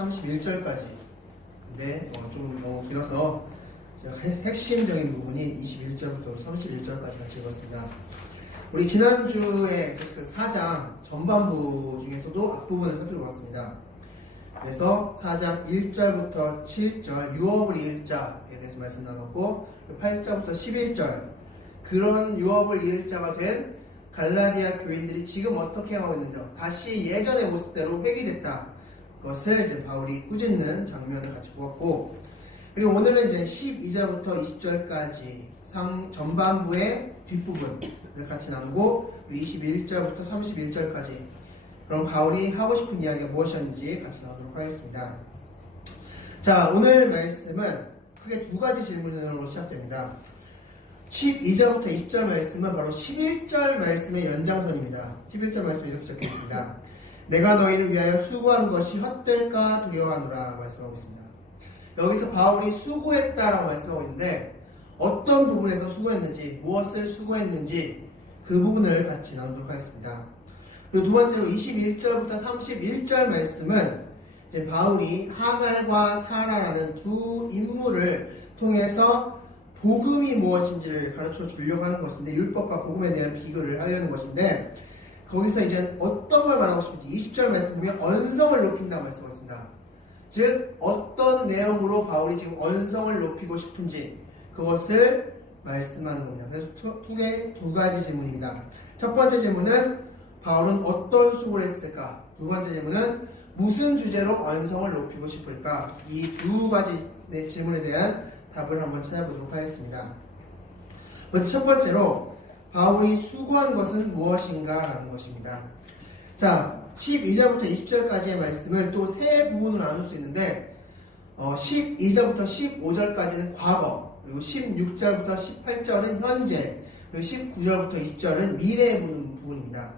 31절까지. 근데 좀 너무 길어서 제가 핵심적인 부분이 21절부터 31절까지 같이 읽었습니다. 우리 지난주에 4장 전반부 중에서도 앞부분을 살펴보았습니다. 그래서 4장 1절부터 7절 유업을 이을 자에 대해서 말씀 나눴고 8절부터 11절 그런 유업을 이을 자가 된 갈라디아 교인들이 지금 어떻게 하고 있는지 다시 예전의 모습대로 회귀됐다. 그것을 이제 바울이 꾸짖는 장면을 같이 보았고, 그리고 오늘은 이제 12절부터 20절까지 전반부의 뒷부분을 같이 나누고 21절부터 31절까지 그럼 바울이 하고 싶은 이야기가 무엇이었는지 같이 나누도록 하겠습니다. 자, 오늘 말씀은 크게 두 가지 질문으로 시작됩니다. 12절부터 20절 말씀은 바로 11절 말씀의 연장선입니다. 11절 말씀 이렇게 적혀있습니다. 내가 너희를 위하여 수고한 것이 헛될까 두려워하노라 말씀하고 있습니다. 여기서 바울이 수고했다라고 말씀하고 있는데 어떤 부분에서 수고했는지, 무엇을 수고했는지 그 부분을 같이 나누도록 하겠습니다. 그리고 두 번째로 21절부터 31절 말씀은 이제 바울이 하갈과 사라라는 두 인물을 통해서 복음이 무엇인지를 가르쳐 주려고 하는 것인데, 율법과 복음에 대한 비교를 하려는 것인데, 거기서 이제 어떤 걸 말하고 싶은지 20절 말씀 보면 언성을 높인다고 말씀하셨습니다. 즉 어떤 내용으로 바울이 지금 언성을 높이고 싶은지 그것을 말씀하는 겁니다. 그래서 두 가지 질문입니다. 첫 번째 질문은 바울은 어떤 수고를 했을까? 두 번째 질문은 무슨 주제로 언성을 높이고 싶을까? 이 두 가지 질문에 대한 답을 한번 찾아보도록 하겠습니다. 먼저 첫 번째로 바울이 수고한 것은 무엇인가 라는 것입니다. 자, 12절부터 20절까지의 말씀을 또 세 부분으로 나눌 수 있는데 12절부터 15절까지는 과거, 그리고 16절부터 18절은 현재, 그리고 19절부터 20절은 미래의 부분입니다.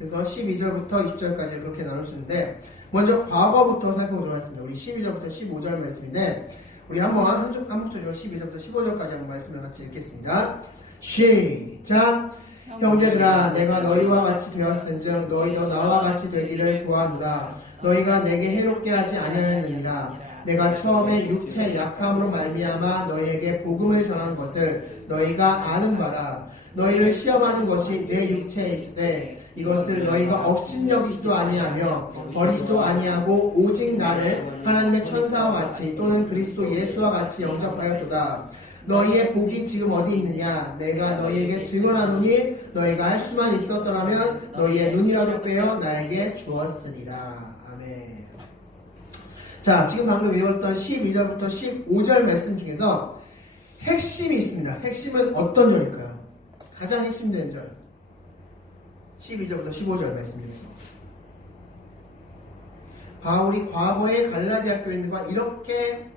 그래서 12절부터 20절까지 그렇게 나눌 수 있는데 먼저 과거부터 살펴보도록 하겠습니다. 우리 12절부터 15절 말씀인데 우리 한번 한 목소리로 12절부터 15절까지 한번 말씀을 같이 읽겠습니다. 시작! 형제들아, 내가 너희와 같이 되었은즉 너희도 나와 같이 되기를 구하노라. 너희가 내게 해롭게 하지 아니하였느니라. 내가 처음에 육체 약함으로 말미암아 너희에게 복음을 전한 것을 너희가 아는 바라. 너희를 시험하는 것이 내 육체에 있으되 이것을 너희가 업신여기지도 아니하며 버리지도 아니하고 오직 나를 하나님의 천사와 같이 또는 그리스도 예수와 같이 영접하였도다. 너희의 복이 지금 어디 있느냐? 내가 너희에게 증언하노니 너희가 할 수만 있었더라면 너희의 눈이라도 빼어 나에게 주었으리라. 아멘. 자, 지금 방금 읽었던 12절부터 15절 말씀 중에서 핵심이 있습니다. 핵심은 어떤 절일까요? 가장 핵심된 절. 12절부터 15절 말씀입니다. 바울이 과거의 갈라디아 교인들과 이렇게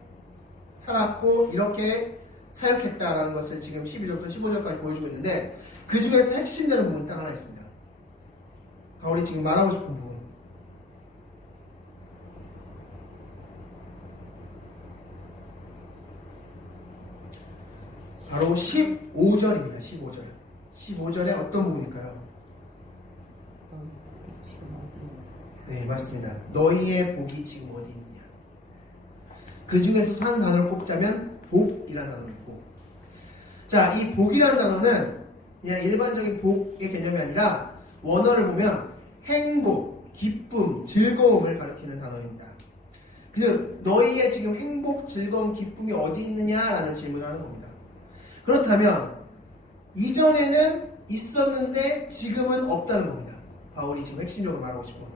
살았고 이렇게 사역했다라는 것을 지금 12절부터 15절까지 보여주고 있는데 그 중에서 핵심되는 부분이 딱 하나 있습니다. 바울이 지금 말하고 싶은 부분. 바로 15절입니다. 15절. 15절의 어떤 부분일까요? 네, 맞습니다. 너희의 복이 지금 어디 있느냐. 그 중에서 한 단어를 꼽자면 복이라는 단어가 있고, 자, 이 복이라는 단어는 그냥 일반적인 복의 개념이 아니라 원어를 보면 행복, 기쁨, 즐거움을 가리키는 단어입니다. 그래서 너희의 지금 행복, 즐거움, 기쁨이 어디 있느냐라는 질문을 하는 겁니다. 그렇다면 이전에는 있었는데 지금은 없다는 겁니다. 바울이 지금 핵심적으로 말하고 싶은 것은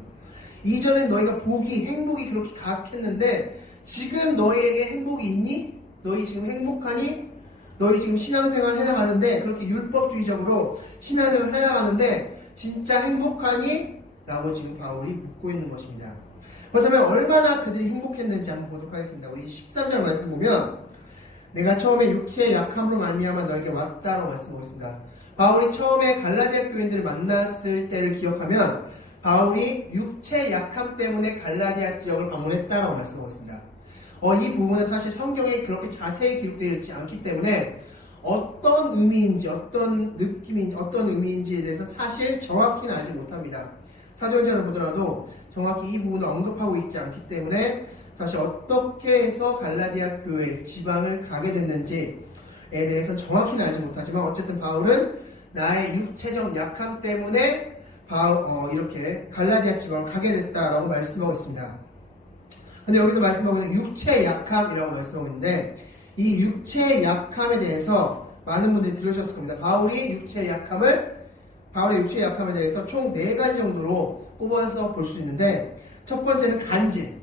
이전에 너희가 복이, 행복이 그렇게 가득했는데 지금 너희에게 행복이 있니? 너희 지금 행복하니? 너희 지금 신앙생활 해나가는데 그렇게 율법주의적으로 신앙생활 해나가는데 진짜 행복하니? 라고 지금 바울이 묻고 있는 것입니다. 그렇다면 얼마나 그들이 행복했는지 한번 보도록 하겠습니다. 우리 13절 말씀 보면 내가 처음에 육체의 약함으로 말미암아 너에게 왔다라고 말씀하고 있습니다. 바울이 처음에 갈라디아 교인들을 만났을 때를 기억하면 바울이 육체 약함 때문에 갈라디아 지역을 방문했다라고 말씀하고 있습니다. 이 부분은 사실 성경에 그렇게 자세히 기록되어 있지 않기 때문에 어떤 의미인지, 어떤 느낌인지, 어떤 의미인지에 대해서 사실 정확히는 알지 못합니다. 사도행전을 보더라도 정확히 이 부분을 언급하고 있지 않기 때문에 사실 어떻게 해서 갈라디아 교회 지방을 가게 됐는지에 대해서 정확히는 알지 못하지만 어쨌든 바울은 나의 육체적 약함 때문에 이렇게 갈라디아 지방을 가게 됐다라고 말씀하고 있습니다. 근데 여기서 말씀하고 있는 육체의 약함이라고 말씀하고 있는데 이 육체의 약함에 대해서 많은 분들이 들으셨을 겁니다. 바울의 육체의 약함에 대해서 총 4가지 정도로 꼽아서 볼 수 있는데 첫 번째는 간질,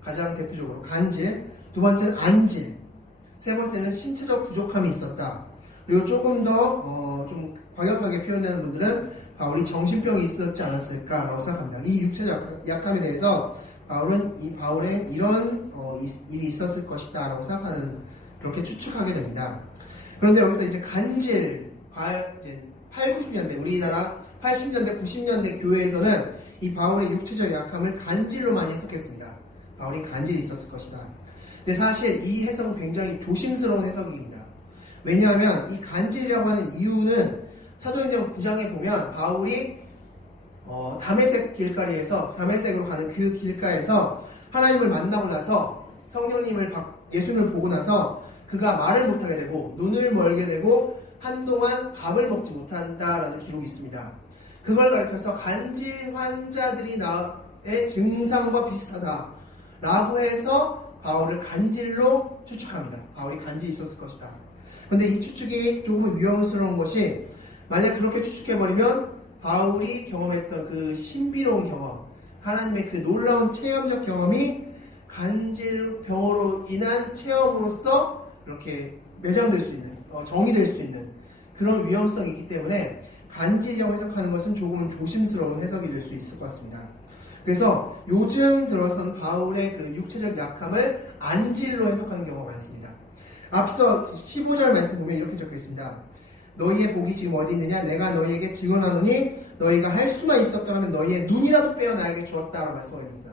가장 대표적으로 간질, 두 번째는 안질, 세 번째는 신체적 부족함이 있었다. 그리고 조금 더 좀 과격하게 표현하는 분들은 바울이 정신병이 있었지 않았을까라고 생각합니다. 이 육체적 약함에 대해서 바울의 이런 일이 있었을 것이다라고 생각하는 그렇게 추측하게 됩니다. 그런데 여기서 이제 간질, 이제 8, 90년대 우리나라 80년대, 90년대 교회에서는 이 바울의 육체적 약함을 간질로 많이 해석했습니다. 바울이 간질이 있었을 것이다. 근데 사실 이 해석은 굉장히 조심스러운 해석입니다. 왜냐하면 이 간질이라고 하는 이유는 사도행전 9장에 보면 바울이 다메섹 길거리에서 다메섹으로 가는 그 길가에서 하나님을 만나고 나서 예수님을 보고 나서 그가 말을 못하게 되고 눈을 멀게 되고 한동안 밥을 먹지 못한다라는 기록이 있습니다. 그걸 가리켜서 간질 환자들이 나의 증상과 비슷하다라고 해서 바울을 간질로 추측합니다. 바울이 간질이 있었을 것이다. 그런데 이 추측이 조금 위험스러운 것이 만약 그렇게 추측해버리면 바울이 경험했던 그 신비로운 경험, 하나님의 그 놀라운 체험적 경험이 간질병으로 인한 체험으로서 이렇게 매장될 수 있는, 정의될 수 있는 그런 위험성이 있기 때문에 간질이라고 해석하는 것은 조금은 조심스러운 해석이 될 수 있을 것 같습니다. 그래서 요즘 들어서는 바울의 그 육체적 약함을 안질로 해석하는 경우가 많습니다. 앞서 15절 말씀 보면 이렇게 적혀 있습니다. 너희의 복이 지금 어디 있느냐? 내가 너희에게 증언하노니 너희가 할 수만 있었더라면 너희의 눈이라도 빼어 나에게 주었다라고 말씀하십니다.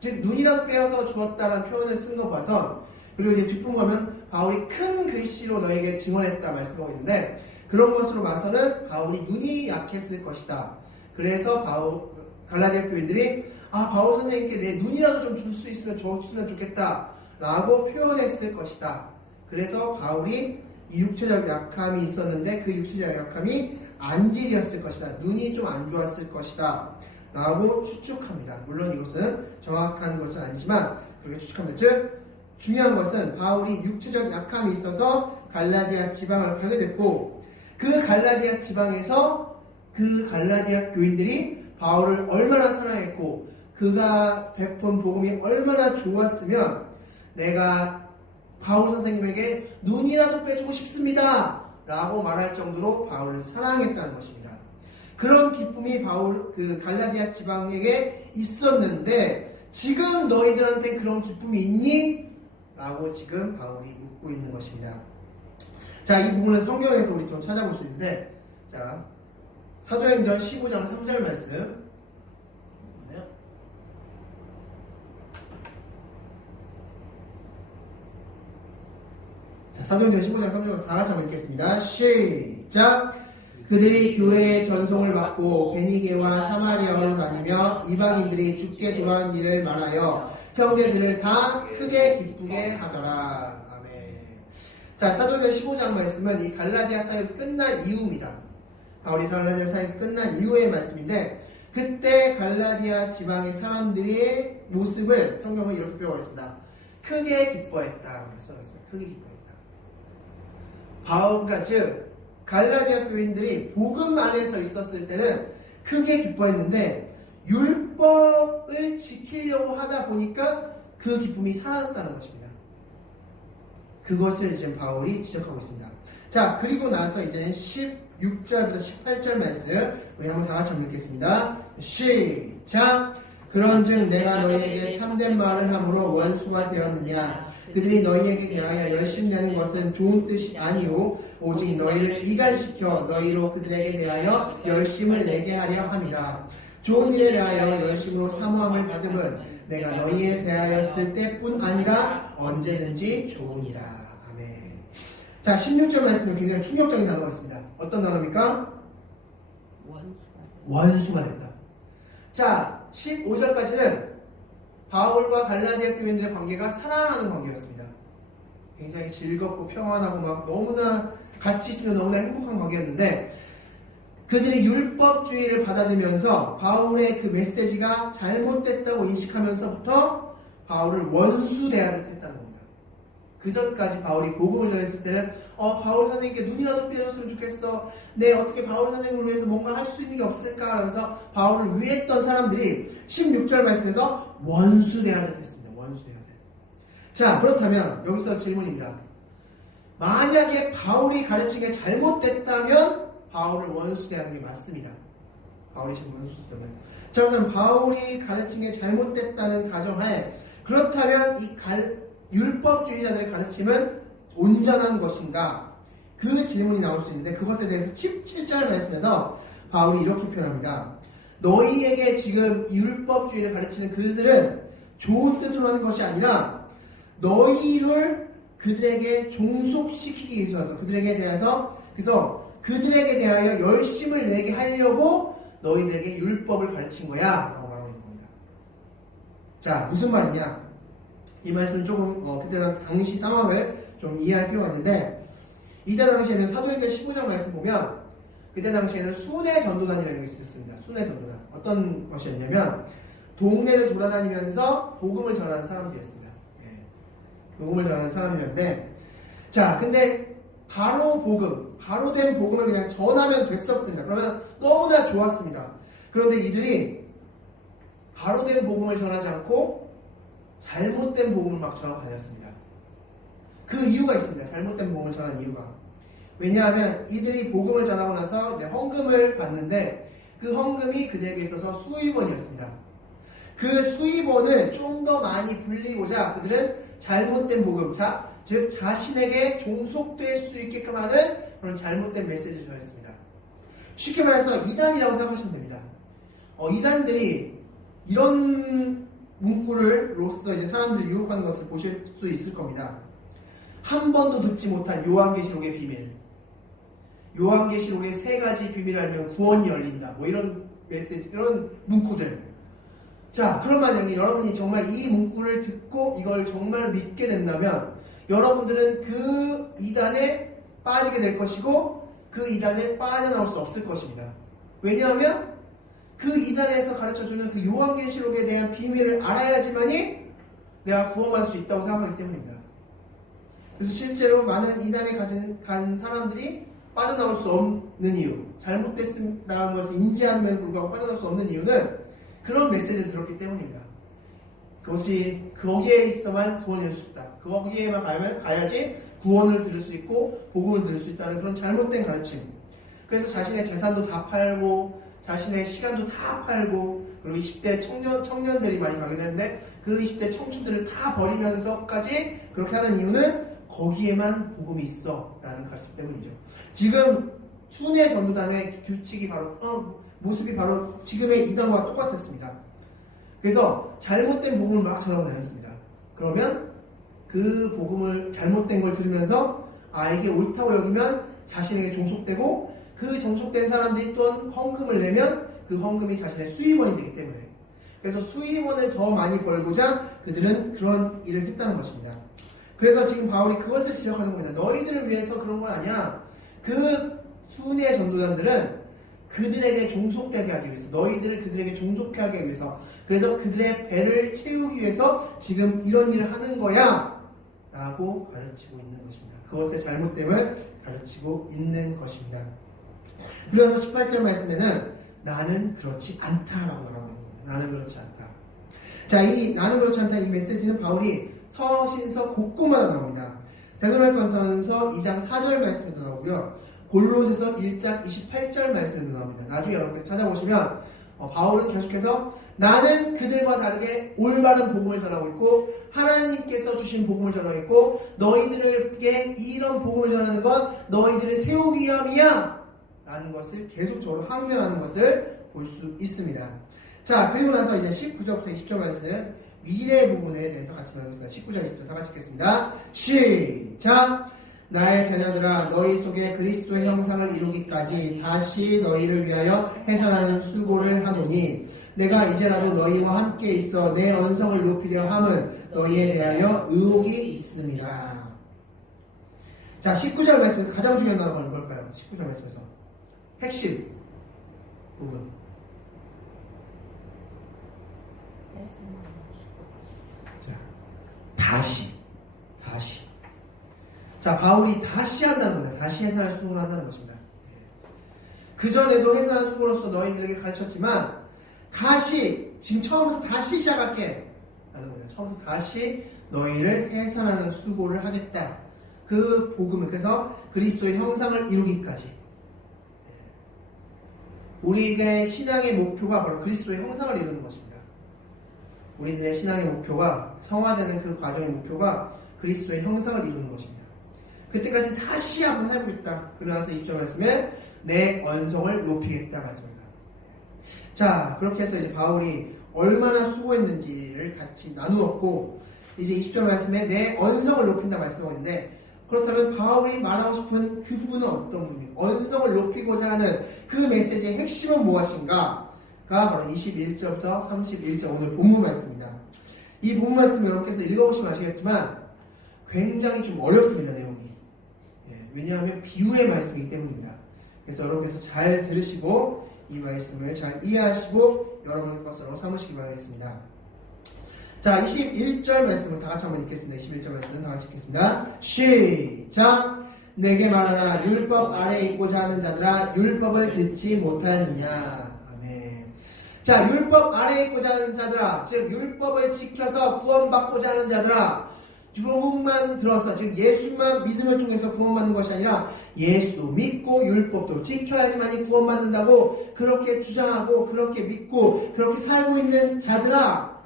즉 눈이라도 빼어서 주었다라는 표현을 쓴 거 봐서 그리고 이제 뒷부분 보면 바울이 큰 글씨로 너에게 증언했다 말씀하고 있는데 그런 것으로 봐서는 바울이 눈이 약했을 것이다. 그래서 갈라디아 교인들이 바울 선생님께 내 눈이라도 좀 줄 수 있으면 줬으면 좋겠다 라고 표현했을 것이다. 그래서 바울이 이 육체적 약함이 있었는데 그 육체적 약함이 안질이었을 것이다. 눈이 좀 안 좋았을 것이다 라고 추측합니다. 물론 이것은 정확한 것은 아니지만 그렇게 추측합니다. 즉 중요한 것은 바울이 육체적 약함이 있어서 갈라디아 지방을 가게 됐고 그 갈라디아 지방에서 그 갈라디아 교인들이 바울을 얼마나 사랑했고 그가 베푼 복음이 얼마나 좋았으면 내가 바울 선생님에게 눈이라도 빼주고 싶습니다 라고 말할 정도로 바울을 사랑했다는 것입니다. 그런 기쁨이 그 갈라디아 지방에게 있었는데 지금 너희들한테 그런 기쁨이 있니? 라고 지금 바울이 묻고 있는 것입니다. 자, 이 부분은 성경에서 우리 좀 찾아볼 수 있는데 자, 사도행전 15장 3절 말씀 사도행전 15장 3절에서 4같이 한번 읽겠습니다. 시작! 그들이 교회의 전송을 받고 베니게와 사마리아로 다니며 이방인들이 죽게 돌아온 일을 말하여 형제들을 다 크게 기쁘게 하더라. 아멘. 자, 사도행전 15장 말씀은 이 갈라디아 사역이 끝난 이후입니다. 바울이 갈라디아 사역이 끝난 이후의 말씀인데 그때 갈라디아 지방의 사람들의 모습을 성경은 이렇게 표현하고 있습니다. 크게 기뻐했다. 크게 기뻐했다. 바울과 즉 갈라디아 교인들이 복음 안에서 있었을 때는 크게 기뻐했는데 율법을 지키려고 하다 보니까 그 기쁨이 사라졌다는 것입니다. 그것을 지금 바울이 지적하고 있습니다. 자, 그리고 나서 이제 16절부터 18절 말씀 우리 한번 다 같이 읽겠습니다. 시작! 그런즉 내가 너희에게 참된 말을 함으로 원수가 되었느냐? 그들이 너희에게 대하여 열심히 하는 것은 좋은 뜻이 아니오 오직 너희를 이간시켜 너희로 그들에게 대하여 열심을 내게 하려 함이라. 좋은 일에 대하여 열심으로 사모함을 받음은 내가 너희에 대하였을 때뿐 아니라 언제든지 좋으니라. 아멘. 자, 16절 말씀은 굉장히 충격적인 단어가 있습니다. 어떤 단어입니까? 원수가 됐다. 자, 15절까지는 바울과 갈라디아 교인들의 관계가 사랑하는 관계였습니다. 굉장히 즐겁고 평안하고 막 너무나 같이 있으면 너무나 행복한 관계였는데 그들이 율법주의를 받아들면서 바울의 그 메시지가 잘못됐다고 인식하면서부터 바울을 원수대하듯 했다는 겁니다. 그 전까지 바울이 복음을 전했을 때는 바울 선생님께 눈이라도 펴줬으면 좋겠어. 네, 어떻게 바울 선생님을 위해서 뭔가 할 수 있는 게 없을까 하면서 바울을 위했던 사람들이 16절 말씀에서 원수대하듯 했습니다. 원수대하듯. 자, 그렇다면 여기서 질문입니다. 만약에 바울이 가르친 게 잘못됐다면 바울을 원수대하는 게 맞습니다. 바울이 지금 원수대하면. 자, 그럼 바울이 가르친 게 잘못됐다는 가정하에 그렇다면 이 율법주의자들의 가르침은 온전한 것인가? 그 질문이 나올 수 있는데 그것에 대해서 17절 말씀에서 바울이 이렇게 표현합니다. 너희에게 지금 율법주의를 가르치는 그들은 좋은 뜻으로 하는 것이 아니라 너희를 그들에게 종속시키기 위해서 그래서 그들에게 대하여 열심을 내게 하려고 너희들에게 율법을 가르친 거야 라고 말하고 있는 겁니다. 자, 무슨 말이냐? 이 말씀 조금 그때 당시 상황을 좀 이해할 필요가 있는데 이때 당시에는 사도행전 15장 말씀 보면 그때 당시에는 순회 전도단이라는 게 있었습니다. 순회 전도단. 어떤 것이었냐면 동네를 돌아다니면서 복음을 전하는 사람들이었습니다. 예. 복음을 전하는 사람이었는데 자, 근데 바로 된 복음을 그냥 전하면 됐었습니다. 그러면 너무나 좋았습니다. 그런데 이들이 바로 된 복음을 전하지 않고 잘못된 복음을 막 전하고 다녔습니다. 그 이유가 있습니다. 잘못된 복음을 전하는 이유가. 왜냐하면 이들이 복음을 전하고 나서 이제 헌금을 받는데 그 헌금이 그들에게 있어서 수입원이었습니다. 그 수입원을 좀 더 많이 불리고자 그들은 잘못된 복음, 즉 자신에게 종속될 수 있게끔 하는 그런 잘못된 메시지를 전했습니다. 쉽게 말해서 이단이라고 생각하시면 됩니다. 이단들이 이런 문구를로써 이제 사람들을 유혹하는 것을 보실 수 있을 겁니다. 한 번도 듣지 못한 요한계시록의 비밀, 요한계시록의 3가지 비밀을 알면 구원이 열린다. 뭐 이런 메시지, 이런 문구들. 자, 그럼 만약에 여러분이 정말 이 문구를 듣고 이걸 정말 믿게 된다면 여러분들은 그 이단에 빠지게 될 것이고 그 이단에 빠져나올 수 없을 것입니다. 왜냐하면 그 이단에서 가르쳐주는 그 요한계시록에 대한 비밀을 알아야지만이 내가 구원할 수 있다고 생각하기 때문입니다. 그래서 실제로 많은 이단에 간 사람들이 빠져나올 수 없는 이유, 잘못됐다는 것을 인지함에도 불구하고 빠져나올 수 없는 이유는 그런 메시지를 들었기 때문입니다. 그것이 거기에 있어만 구원이 될 수 있다. 거기에만 가야지 구원을 들을 수 있고 복음을 들을 수 있다는 그런 잘못된 가르침. 그래서 자신의 재산도 다 팔고 자신의 시간도 다 팔고 그리고 20대 청년들이 많이 가게 되는데 그 20대 청춘들을 다 버리면서까지 그렇게 하는 이유는 거기에만 복음이 있어 라는 가르침 때문이죠. 지금 순회 전도단의 규칙이 모습이 바로 지금의 이단과 똑같았습니다. 그래서 잘못된 복음을 막 전하고 다녔습니다. 그러면 그 복음을 잘못된 걸 들으면서 이게 옳다고 여기면 자신에게 종속되고 그 종속된 사람들이 또한 헌금을 내면 그 헌금이 자신의 수입원이 되기 때문에 그래서 수입원을 더 많이 벌고자 그들은 그런 일을 했다는 것입니다. 그래서 지금 바울이 그것을 지적하는 겁니다. 너희들을 위해서 그런 건 아니야. 그 순회 전도단들은 그들에게 종속되게 하기 위해서 너희들을 그들에게 종속하게 하기 위해서 그래서 그들의 배를 채우기 위해서 지금 이런 일을 하는 거야 라고 가르치고 있는 것입니다. 그것의 잘못됨을 가르치고 있는 것입니다. 그래서 18절 말씀에는 나는 그렇지 않다라고 말하고 있는 겁니다. 나는 그렇지 않다. 자, 이 나는 그렇지 않다 이 메시지는 바울이 서신서 곳곳마다 나옵니다. 데살로니가전서 2장 4절 말씀에도 나오고요. 골로새서 1장 28절 말씀에도 나옵니다. 나중에 여러분께서 찾아보시면 바울은 계속해서 나는 그들과 다르게 올바른 복음을 전하고 있고 하나님께서 주신 복음을 전하고 있고 너희들에게 이런 복음을 전하는 건 너희들을 세우기 위함이야 라는 것을 계속적으로 항변하는 것을 볼 수 있습니다. 자, 그리고 나서 이제 19절부터 20절 말씀 미래 부분에 대해서 같이 나누겠습니다. 19절 20절 다 같이 읽겠습니다. 시작! 나의 자녀들아 너희 속에 그리스도의 형상을 이루기까지 다시 너희를 위하여 해산하는 수고를 하노니 내가 이제라도 너희와 함께 있어 내 언성을 높이려 함은 너희에 대하여 의혹이 있습니다. 자, 19절 말씀에서 가장 중요한 단어가 뭘까요? 19절 말씀에서 핵심 부분. 자, 다시. 자, 바울이 다시 한다는 겁니다. 다시 해산할 수고를 한다는 것입니다. 그전에도 해산할 수고로서 너희들에게 가르쳤지만 다시, 지금 처음부터 다시 시작할게 라는 겁니다. 처음부터 다시 너희를 해산하는 수고를 하겠다. 그 복음을, 그래서 그리스도의 형상을 이루기까지. 우리의 신앙의 목표가 바로 그리스도의 형상을 이루는 것입니다. 우리들의 신앙의 목표가, 성화되는 그 과정의 목표가 그리스도의 형상을 이루는 것입니다. 그때까지 다시 한번 해보겠다. 그러고 나서 2절 말씀에 내 언성을 높이겠다 말씀입니다. 자, 그렇게 해서 이제 바울이 얼마나 수고했는지를 같이 나누었고, 이제 20절 말씀에 내 언성을 높인다 말씀하고 있는데, 그렇다면 바울이 말하고 싶은 그 부분은 어떤 부분입니까? 언성을 높이고자 하는 그 메시지의 핵심은 무엇인가? 가 바로 21절부터 31절 오늘 본문 말씀입니다. 이 본문 말씀 여러분께서 읽어보시면 아시겠지만 굉장히 좀 어렵습니다, 내용이. 왜냐하면 비유의 말씀이기 때문입니다. 그래서 여러분께서 잘 들으시고 이 말씀을 잘 이해하시고 여러분의 것으로 삼으시기 바라겠습니다. 자, 21절 말씀을 다 같이 한번 읽겠습니다. 21절 말씀 다 같이 읽겠습니다. 시작! 내게 말하라. 율법 아래에 있고자 하는 자들아, 율법을 듣지 못하느냐. 아멘. 자, 율법 아래에 있고자 하는 자들아, 즉 율법을 지켜서 구원받고자 하는 자들아, 복음만 들어서, 즉 예수만 믿음을 통해서 구원받는 것이 아니라 예수 믿고 율법도 지켜야지만이 구원받는다고 그렇게 주장하고 그렇게 믿고 그렇게 살고 있는 자들아,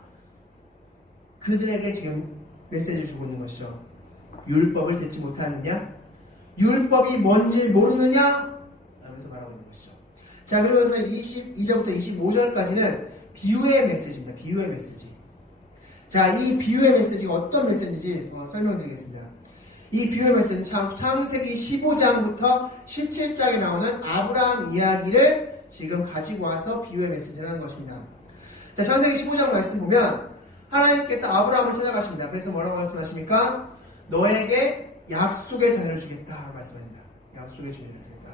그들에게 지금 메시지를 주고 있는 것이죠. 율법을 듣지 못하느냐? 율법이 뭔지 모르느냐? 라면서 말하고 있는 것이죠. 자, 그러면서 22절부터 25절까지는 비유의 메시지입니다. 비유의 메시지. 자, 이 비유의 메시지가 어떤 메시지인지 설명드리겠습니다. 이 비유의 메시지는 창세기 15장부터 17장에 나오는 아브라함 이야기를 지금 가지고 와서 비유의 메시지를 하는 것입니다. 자, 창세기 15장 말씀 보면 하나님께서 아브라함을 찾아가십니다. 그래서 뭐라고 말씀하십니까? 너에게 약속의 자녀를 주겠다 말씀합니다. 약속의 자녀를 주겠다.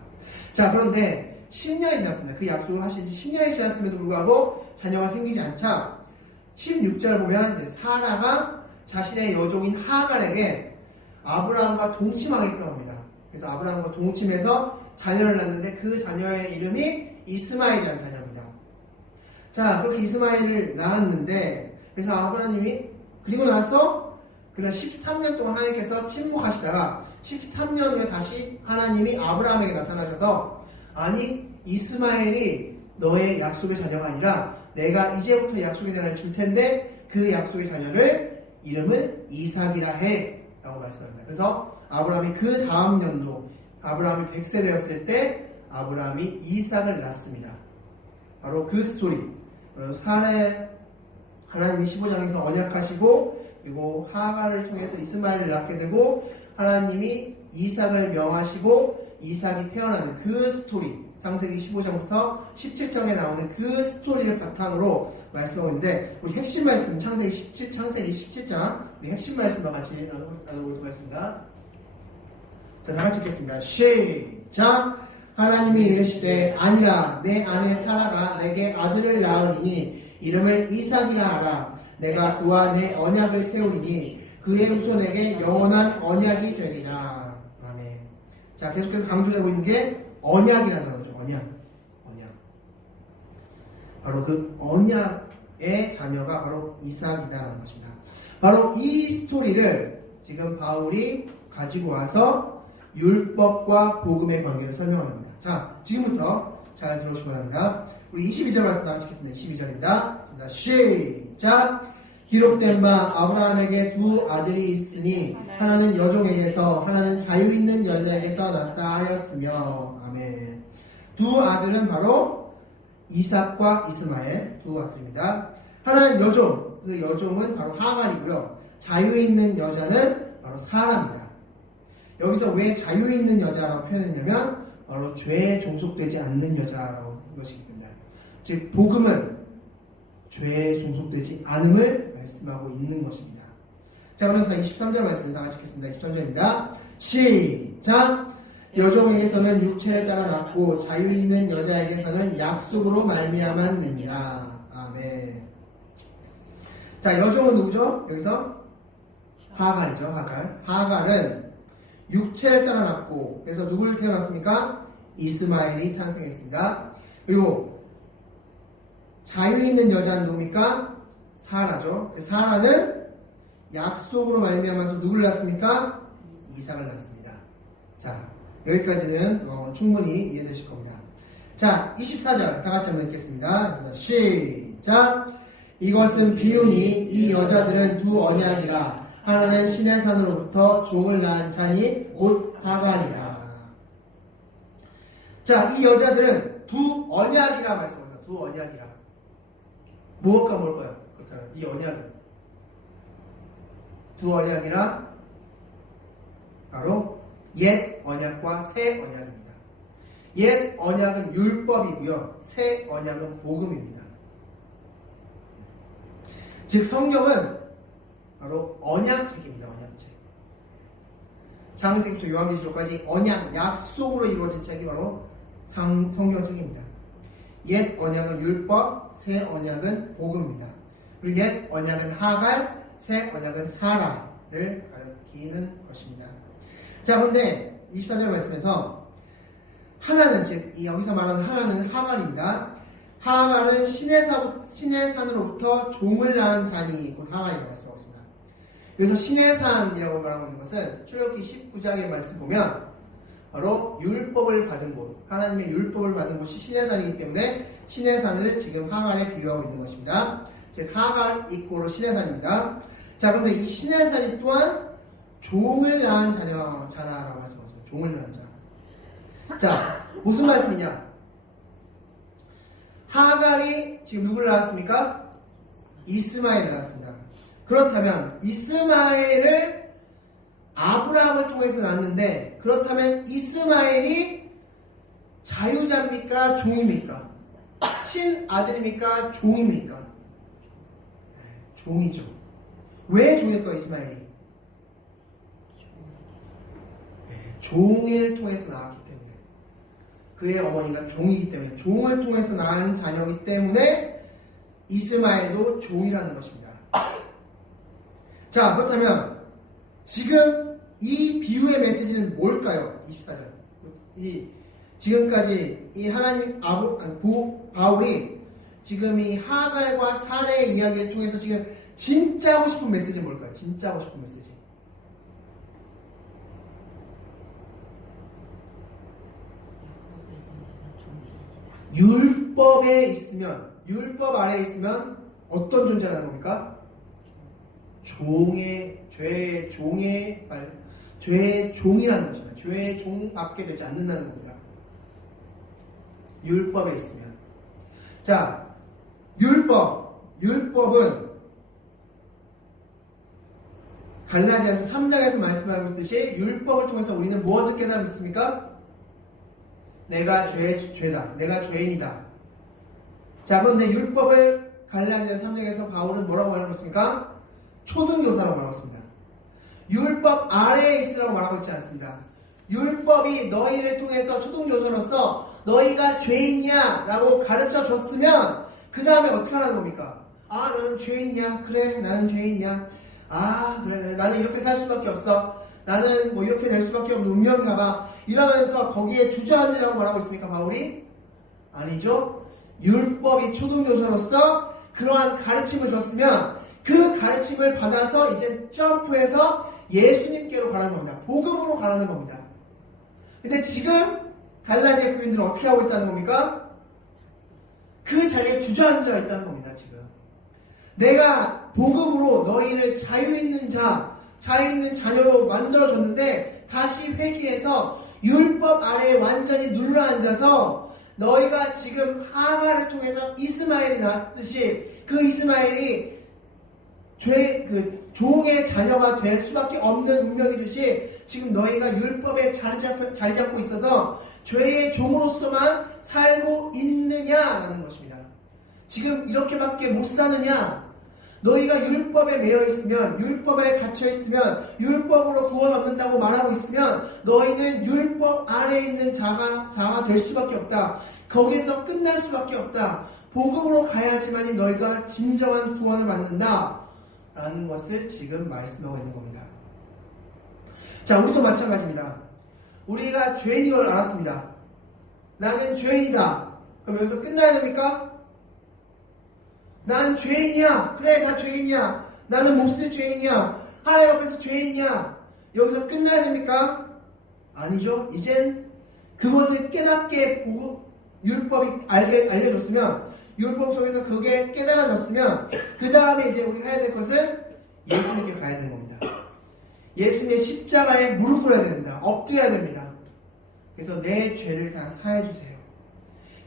자, 그런데 10년이 지났습니다. 그 약속을 하신 지 10년이 지났음에도 불구하고 자녀가 생기지 않자 16절을 보면 사라가 자신의 여종인 하갈에게 아브라함과 동침하겠다고 합니다. 그래서 아브라함과 동침해서 자녀를 낳는데 그 자녀의 이름이 이스마엘이라는 자녀입니다. 자, 그렇게 이스마엘을 낳았는데, 그래서 아브라함이 그리고 나서 그냥 13년 동안 하나님께서 침묵하시다가 13년 후에 다시 하나님이 아브라함에게 나타나셔서, 아니 이스마엘이 너의 약속의 자녀가 아니라 내가 이제부터 약속의 자녀를 줄 텐데 그 약속의 자녀를 이름을 이삭이라 해 라고 말씀합니다. 그래서 아브라함이 그 다음 년도 아브라함이 100세 되었을 때 아브라함이 이삭을 낳습니다. 바로 그 스토리. 그리고 사라의 하나님이 15장에서 언약하시고 그리고 하갈을 통해서 이스마엘을 낳게 되고 하나님이 이삭을 명하시고 이삭이 태어나는 그 스토리. 창세기 15장부터 17장에 나오는 그 스토리를 바탕으로 말씀하고 있는데, 우리 핵심 말씀, 창세기 17장, 우리 핵심 말씀과 같이 나눠보도록 하겠습니다. 자, 다 같이 읽겠습니다. 시작! 하나님이 이르시되, 아니라 내 아내 사라가 내게 아들을 낳으리니 이름을 이삭이라 하라. 내가 그와 내 언약을 세우리니 그의 후손에게 영원한 언약이 되리라. 아멘. 자, 계속해서 강조되고 있는 게 언약이라는 단어죠. 언약. 바로 그 언약의 자녀가 바로 이삭이다라는 것입니다. 바로 이 스토리를 지금 바울이 가지고 와서 율법과 복음의 관계를 설명합니다. 자, 지금부터 잘 들어주시기 바랍니다. 우리 22절 말씀 다 읽겠습니다. 22절입니다. 시작! 기록된 바 아브라함에게 두 아들이 있으니 하나는 여종에게서 하나는 자유 있는 여자에게서 낳다 하였으며. 아멘. 두 아들은 바로 이삭과 이스마엘 두 아들입니다. 하나는 여종, 그 여종은 바로 하갈이고요. 자유 있는 여자는 바로 사라입니다. 여기서 왜 자유 있는 여자라고 표현했냐면 바로 죄에 종속되지 않는 여자라고 것이기 때문에, 즉 복음은 죄에 종속되지 않음을 말씀하고 있는 것입니다. 자, 그래서 23절 말씀 다 같이 읽겠습니다. 23절입니다. 시작! 여종에게서는 육체를 따라 낳고 자유 있는 여자에게서는 약속으로 말미암았느니라. 아멘. 자, 여종은 누구죠? 여기서 하갈이죠. 하갈. 하갈은 육체를 따라 낳고, 그래서 누구를 태어났습니까? 이스마엘이 탄생했습니다. 그리고 자유 있는 여자는 누굽니까? 사라죠. 사라는 약속으로 말미암아서 누구를 낳습니까? 이삭을 낳습니다. 자, 여기까지는 충분히 이해되실 겁니다. 자, 24절 다 같이 한번 읽겠습니다. 시작! 이것은 비유니 이 여자들은 두 언약이라. 하나는 신의 산으로부터 종을 낳은 자니 곧 하갈이라. 자, 이 여자들은 두 언약이라 말씀합니다. 두 언약이라. 무엇과 뭘까요? 그렇잖아요. 이 언약은 두 언약이라 바로 옛 언약과 새 언약입니다. 옛 언약은 율법이고요. 새 언약은 복음입니다. 즉 성경은 바로 언약책입니다. 언약책. 창세기부터 요한계시록까지 언약, 약속으로 이루어진 책이 바로 성경책입니다. 옛 언약은 율법, 새 언약은 복음입니다. 그리고 옛 언약은 하갈, 새 언약은 사라를 가리키는 것입니다. 자, 그런데 24절 말씀에서 하나는, 즉 여기서 말하는 하나는 하갈입니다. 하갈은 신의 산으로부터 종을 낳은 자니 곧 하갈이라고 말씀하고 있습니다. 그래서 신의 산이라고 말하고 있는 것은 출애굽기 19장의 말씀 보면 바로 율법을 받은 곳, 하나님의 율법을 받은 곳이 신의 산이기 때문에 신의 산을 지금 하갈에 비유하고 있는 것입니다. 즉 하갈 이꼬로 신의 산입니다. 자, 그런데 이 신의 산이 또한 종을 낳은 자라라고 말씀하셨습니다. 종을 낳은 자. 자, 무슨 말씀이냐? 하갈이 지금 누구를 낳았습니까? 이스마엘을 낳았습니다. 그렇다면 이스마엘을 아브라함을 통해서 낳았는데, 그렇다면 이스마엘이 자유자입니까? 종입니까? 친아들입니까? 종입니까? 종이죠. 왜 종일까, 이스마엘이? 종을 통해서 나왔기 때문에. 그의 어머니가 종이기 때문에, 종을 통해서 낳은 자녀이기 때문에 이스마엘도 종이라는 것입니다. 자, 그렇다면 지금 이 비유의 메시지는 뭘까요? 24절. 지금까지 이 하나님 바울이 지금 이 하갈과 사례의 이야기를 통해서 지금 진짜 하고 싶은 메시지는 뭘까요? 진짜 하고 싶은 메시지. 율법에 있으면, 율법 아래에 있으면 어떤 존재라는 겁니까? 죄의 종이라는 것입니다. 죄의 종밖에 되지 않는다는 겁니다. 율법에 있으면. 자, 율법은 갈라디아서 3장에서 말씀하고 있듯이 율법을 통해서 우리는 무엇을 깨달았습니까? 내가 죄다. 내가 죄인이다. 자, 그런데 율법을 갈라디아서 3장에서 바울은 뭐라고 말하고 있습니까? 초등교사라고 말하고 있습니다. 율법 아래에 있으라고 말하고 있지 않습니다. 율법이 너희를 통해서 초등교사로서 너희가 죄인이야 라고 가르쳐 줬으면 그 다음에 어떻게 하라는 겁니까? 아, 너는 죄인이야. 그래, 나는 죄인이야. 아, 그래, 나는 이렇게 살 수밖에 없어. 나는 뭐 이렇게 될 수밖에 없는 운명인가 봐. 이러면서 거기에 주저앉으라고 말하고 있습니까, 바울이? 아니죠. 율법이 초등교사로서 그러한 가르침을 줬으면 그 가르침을 받아서 이제 점프해서 예수님께로 가라는 겁니다. 복음으로 가라는 겁니다. 근데 지금 갈라디아 교인들은 어떻게 하고 있다는 겁니까? 그 자리에 주저앉아 있다는 겁니다. 지금 내가 복음으로 너희를 자유 있는 자녀로 만들어줬는데 다시 회개해서 율법 아래에 완전히 눌러앉아서 너희가 지금 하갈을 통해서 이스마엘이 낳았듯이 그 이스마엘이 종의 자녀가 될 수밖에 없는 운명이듯이 지금 너희가 율법에 자리 잡고 있어서 죄의 종으로서만 살고 있느냐라는 것입니다. 지금 이렇게밖에 못 사느냐? 너희가 율법에 매여 있으면, 율법에 갇혀 있으면, 율법으로 구원 얻는다고 말하고 있으면 너희는 율법 아래에 있는 자가 될 수밖에 없다. 거기에서 끝날 수밖에 없다. 복음으로 가야지만이 너희가 진정한 구원을 받는다. 라는 것을 지금 말씀하고 있는 겁니다. 자, 우리도 마찬가지입니다. 우리가 죄인인 걸 알았습니다. 나는 죄인이다. 그럼 여기서 끝나야 됩니까? 난 죄인이야. 그래, 나 죄인이야. 나는 몹쓸 죄인이야. 하나님 앞에서 죄인이야. 여기서 끝나야 됩니까? 아니죠. 이젠 그것을 깨닫게 보고 율법이 알려줬으면, 율법 속에서 그게 깨달아졌으면, 그 다음에 이제 우리가 해야 될 것은 예수님께 가야 되는 겁니다. 예수님의 십자가에 무릎 꿇어야 됩니다. 엎드려야 됩니다. 그래서 내 죄를 다 사해주세요.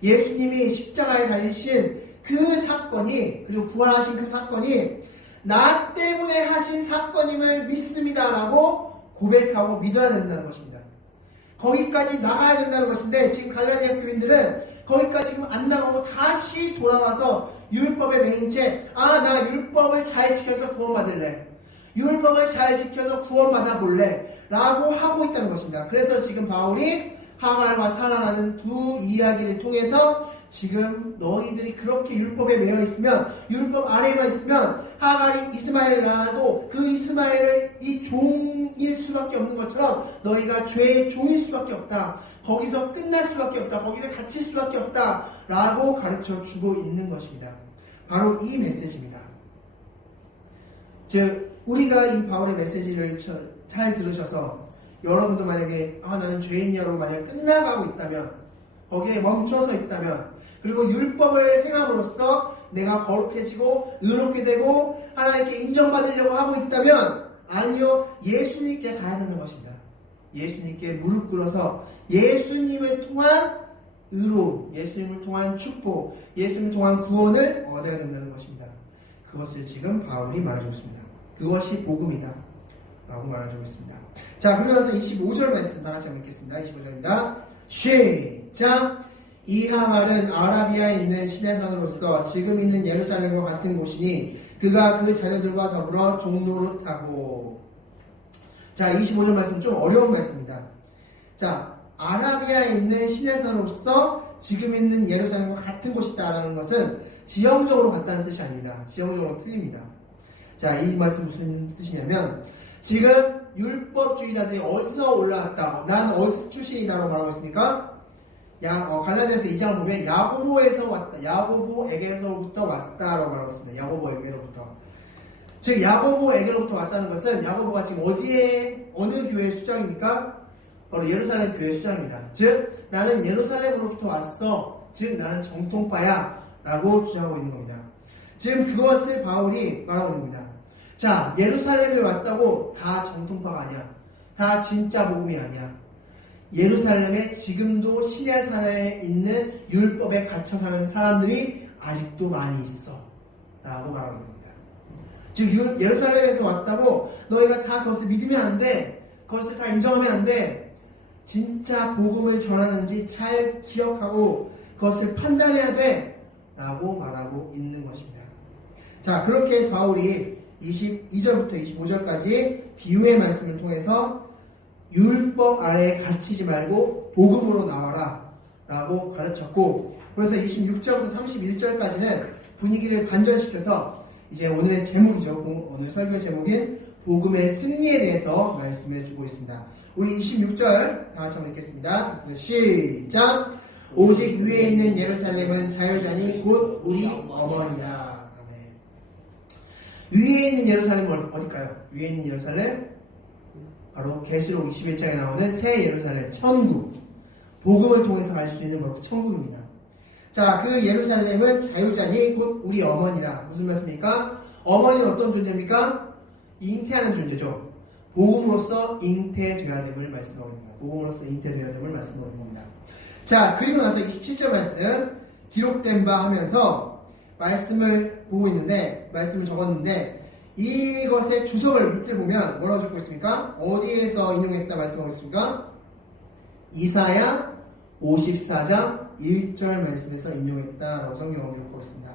예수님이 십자가에 달리신 그 사건이, 그리고 부활하신 그 사건이 나 때문에 하신 사건임을 믿습니다라고 고백하고 믿어야 된다는 것입니다. 거기까지 나가야 된다는 것인데, 지금 갈라디아 교인들은 거기까지 지금 안 나가고 다시 돌아와서 율법에 매인 채, 나 율법을 잘 지켜서 구원받을래, 율법을 잘 지켜서 구원받아 볼래 라고 하고 있다는 것입니다. 그래서 지금 바울이 하갈과 사라라는 두 이야기를 통해서 지금 너희들이 그렇게 율법에 매여 있으면, 율법 아래에만 있으면 하갈이 이스마엘을 낳아도 그 이스마엘을 이 종일 수밖에 없는 것처럼 너희가 죄의 종일 수밖에 없다. 거기서 끝날 수밖에 없다. 거기서 갇힐 수밖에 없다. 라고 가르쳐 주고 있는 것입니다. 바로 이 메시지입니다. 즉, 우리가 이 바울의 메시지를 잘 들으셔서 여러분도 만약에 나는 죄인이야로 만약 끝나가고 있다면, 거기에 멈춰서 있다면, 그리고 율법을 행함으로써 내가 거룩해지고 의롭게 되고 하나님께 인정받으려고 하고 있다면, 아니요, 예수님께 가야 되는 것입니다. 예수님께 무릎 꿇어서 예수님을 통한 의로움, 예수님을 통한 축복, 예수님을 통한 구원을 얻어야 된다는 것입니다. 그것을 지금 바울이 말해주고 있습니다. 그것이 복음이다 라고 말해주고 있습니다. 자, 그러면서 25절 말씀 다 같이 한번 읽겠습니다. 25절입니다. 시작! 이 하갈은 아라비아에 있는 시내산으로서 지금 있는 예루살렘과 같은 곳이니 그가 그 자녀들과 더불어 종로로 타고. 자, 25절 말씀 좀 어려운 말씀입니다. 자, 아라비아에 있는 시내산으로서 지금 있는 예루살렘과 같은 곳이다라는 것은 지형적으로 같다는 뜻이 아닙니다. 지형적으로 틀립니다. 자, 이 말씀 무슨 뜻이냐면, 지금 율법주의자들이 어디서 올라왔다, 난 어디서 출신이다라고 말하고 있습니까? 갈라디아서 2장을 보면 야고보에서 왔다, 야고보에게로부터 왔다라고 말하고 있습니다. 야고보에게로부터. 즉, 야고보에게로부터 왔다는 것은 야고보가 지금 어느 교회 수장입니까? 바로 예루살렘 교회 수장입니다. 즉, 나는 예루살렘으로부터 왔어. 즉, 나는 정통파야 라고 주장하고 있는 겁니다. 지금 그것을 바울이 말하고 있는 겁니다. 자, 예루살렘에 왔다고 다 정통파가 아니야. 다 진짜 복음이 아니야. 예루살렘에 지금도 시내산에 있는 율법에 갇혀 사는 사람들이 아직도 많이 있어 라고 말하고 있는 겁니다. 즉, 예루살렘에서 왔다고 너희가 다 그것을 믿으면 안 돼. 그것을 다 인정하면 안 돼. 진짜 복음을 전하는지 잘 기억하고 그것을 판단해야 돼 라고 말하고 있는 것입니다. 자, 그렇게 해서 바울이 22절부터 25절까지 비유의 말씀을 통해서 율법 아래에 갇히지 말고 복음으로 나와라 라고 가르쳤고, 그래서 26절부터 31절까지는 분위기를 반전시켜서 이제 오늘의 제목이죠. 오늘 설교 제목인 복음의 승리에 대해서 말씀해 주고 있습니다. 우리 26절 다 같이 한번 읽겠습니다. 시작! 오직 위에 있는 예루살렘은 자유자니 곧 우리 어머니라. 위에 있는 예루살렘은 어딜까요? 위에 있는 예루살렘? 바로 계시록 21장에 나오는 새 예루살렘, 천국. 복음을 통해서 갈 수 있는 바로 천국입니다. 자, 그 예루살렘은 자유자니 곧 우리 어머니라. 무슨 말씀입니까? 어머니는 어떤 존재입니까? 잉태하는 존재죠. 복음으로서 잉태되어야 됨을 말씀하고 있습니다. 복음으로서 잉태되어야 됨을 말씀하고 있는 겁니다. 자, 그리고 나서 27절 말씀, 기록된 바 하면서 말씀을 보고 있는데, 말씀을 적었는데, 이것의 주석을 밑을 보면 뭐라고 적고 있습니까? 어디에서 인용했다 말씀하고 있습니까? 이사야 54장 1절 말씀에서 인용했다라고 성경을 적고 있습니다.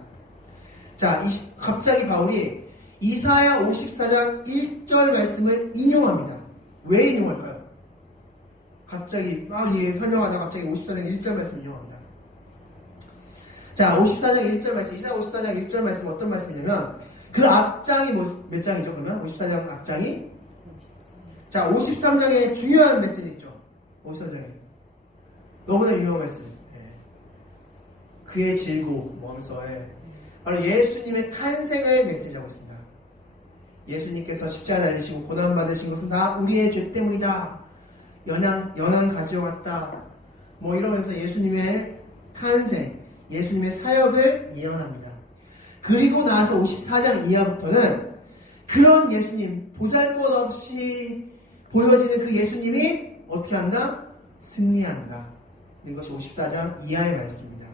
자, 갑자기 바울이 이사야 54장 1절 말씀을 인용합니다. 왜 인용할까요? 갑자기 설명하다가 갑자기 54장 1절 말씀을 인용합니다. 자, 54장 1절 말씀, 이사야 54장 1절 말씀 어떤 말씀이냐면 그 앞장이 몇 장이죠? 그러면 54장 앞장이 자, 53장의 중요한 메시지 있죠. 53장에 너무나 유명한 말씀. 그의 즐거움 하면서 바로 예수님의 탄생을 메시지하고 있습니다. 예수님께서 십자가 달리시고 고난받으신 것은 다 우리의 죄 때문이다. 연한 가져왔다. 이러면서 예수님의 탄생, 예수님의 사역을 예언합니다. 그리고 나서 54장 이하부터는 그런 예수님, 보잘것없이 보여지는 그 예수님이 어떻게 한다? 승리한다. 이것이 54장 이하의 말씀입니다.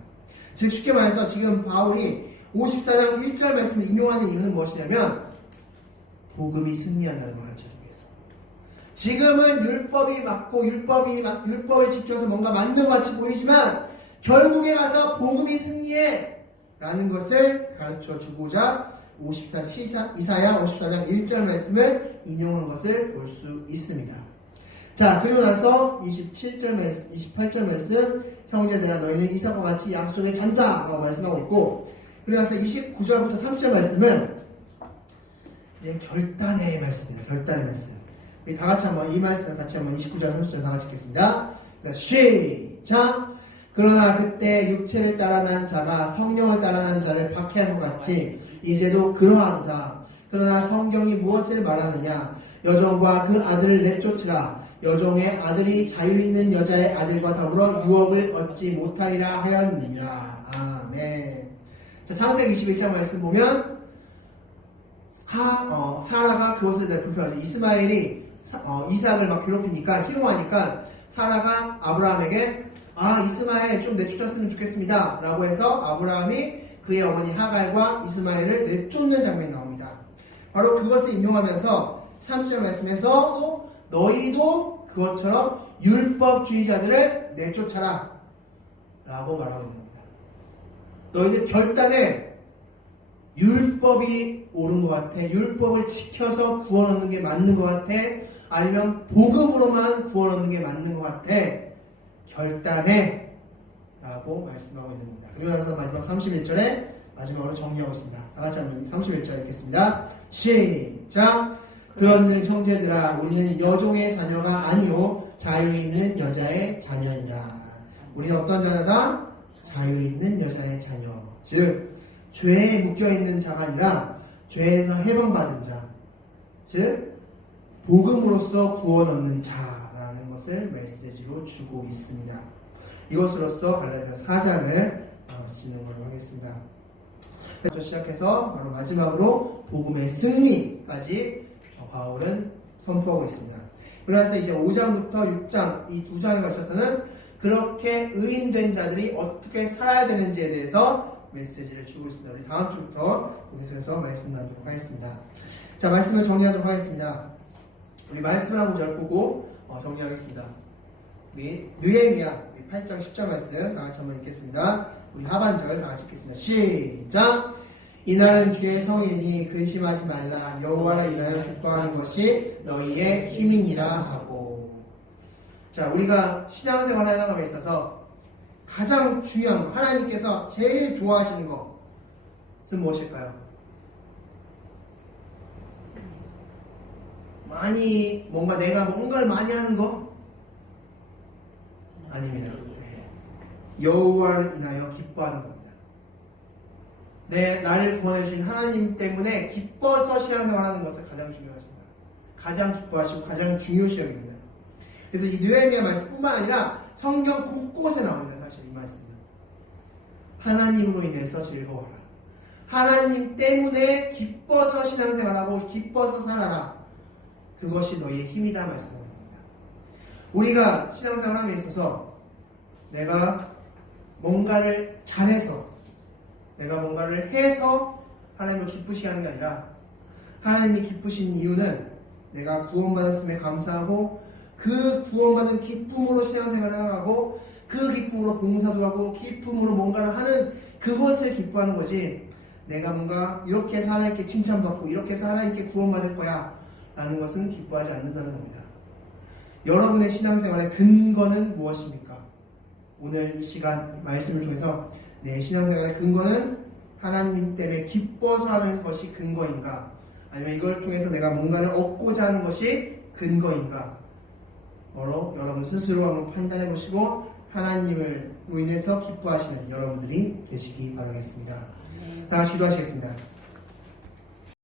즉 쉽게 말해서 지금 바울이 54장 1절 말씀을 인용하는 이유는 무엇이냐면 복음이 승리한다는 걸 가르쳐주기 위해서. 지금은 율법이 맞고 율법을 지켜서 뭔가 맞는 것 같이 보이지만 결국에 가서 복음이 승리해 라는 것을 가르쳐주고자 이사야 54장 1절 말씀을 인용하는 것을 볼 수 있습니다. 자, 그리고 나서 27절 말씀, 28절 말씀, 형제들아 너희는 이삭과 같이 약속의 잔다 라고 말씀하고 있고, 그리고 나서 29절부터 30절 말씀은 결단의 말씀입니다. 결단의 말씀. 우리 다 같이 한번 이 말씀 같이 한번 29절 30절 다 같이 읽겠습니다. 시작! 그러나 그때 육체를 따라난 자가 성령을 따라난 자를 박해한 것 같이 이제도 그러하도다. 그러나 성경이 무엇을 말하느냐? 여종과 그 아들을 내쫓으라. 여종의 아들이 자유있는 여자의 아들과 더불어 유업을 얻지 못하리라 하였느니라. 아멘. 자, 창세기 21장 말씀 보면 사라가 그것에 대해 불평하죠. 이스마엘이 이삭을 막 괴롭히니까 희롱하니까 사라가 아브라함에게 이스마엘 좀 내쫓았으면 좋겠습니다 라고 해서 아브라함이 그의 어머니 하갈과 이스마엘을 내쫓는 장면이 나옵니다. 바로 그것을 인용하면서 30절 말씀에서도 너희도 그것처럼 율법주의자들을 내쫓아라 라고 말하고 있는 겁니다. 너희들 결단에 율법이 옳은 것 같아, 율법을 지켜서 구원 얻는 게 맞는 것 같아, 아니면 복음으로만 구원 얻는 게 맞는 것 같아, 결단해 라고 말씀하고 있는 겁니다. 그리고 나서 마지막 31절에 마지막으로 정리하고 있습니다. 다같이 한번 31절 읽겠습니다. 시작! 그런 형제들아 우리는 여종의 자녀가 아니오 자유있는 여자의 자녀니라. 우리는 어떤 자녀다? 자유있는 여자의 자녀. 즉 죄에 묶여있는 자가 아니라 죄에서 해방받은 자, 즉 복음으로서 구원 얻는 자라는 것을 메시지로 주고 있습니다. 이것으로서 갈라디아 4장을 진행하도록 하겠습니다. 시작해서 바로 마지막으로 복음의 승리까지 바울은 선포하고 있습니다. 그래서 이제 5장부터 6장 이 두 장에 걸쳐서는 그렇게 의인된 자들이 어떻게 살아야 되는지에 대해서 메시지를 주고 있습니다. 우리 다음 주부터 여기서 말씀 나누도록 하겠습니다. 자, 말씀을 정리하도록 하겠습니다. 우리 말씀을 한 구절 보고 정리하겠습니다. 우리 느헤미야 8장 10절 말씀 다 같이 한번 읽겠습니다. 우리 하반절 다 같이 읽겠습니다. 시작! 이날은 주의 성일이니 근심하지 말라. 여호와를 인하여 기뻐하는 것이 너희의 힘이니라 하고. 자, 우리가 신앙생활을 해나감에 있어서 가장 중요한 것, 하나님께서 제일 좋아하시는 것은 무엇일까요? 뭔가 내가 뭔가를 많이 하는 거? 아닙니다. 여호와를 인하여 기뻐하는 겁니다. 나를 구원해주신 하나님 때문에 기뻐서 신앙생활하는 것을 가장 중요하십니다. 가장 기뻐하시고 가장 중요시 여깁니다. 그래서 이 느헤미야 말씀뿐만 아니라 성경 곳곳에 나옵니다. 사실 이 말씀은 하나님으로 인해서 즐거워라. 하나님 때문에 기뻐서 신앙생활하고 기뻐서 살아라. 그것이 너희의 힘이다 말씀합니다. 우리가 신앙생활함에 있어서 내가 뭔가를 잘해서 내가 뭔가를 해서 하나님을 기쁘시게 하는 게 아니라 하나님이 기쁘신 이유는 내가 구원받았음에 감사하고 그 구원받은 기쁨으로 신앙생활을 하고 그 기쁨으로 봉사도 하고 기쁨으로 뭔가를 하는 그것을 기뻐하는 거지 내가 뭔가 이렇게 해서 하나님께 칭찬받고 이렇게 해서 하나님께 구원받을 거야 라는 것은 기뻐하지 않는다는 겁니다. 여러분의 신앙생활의 근거는 무엇입니까? 오늘 이 시간 말씀을 통해서 내 신앙생활의 근거는 하나님 때문에 기뻐서 하는 것이 근거인가? 아니면 이걸 통해서 내가 뭔가를 얻고자 하는 것이 근거인가? 바로 여러분 스스로 한번 판단해 보시고 하나님을 인해서 기뻐하시는 여러분들이 되시기 바라겠습니다. 다 같이 기도하시겠습니다.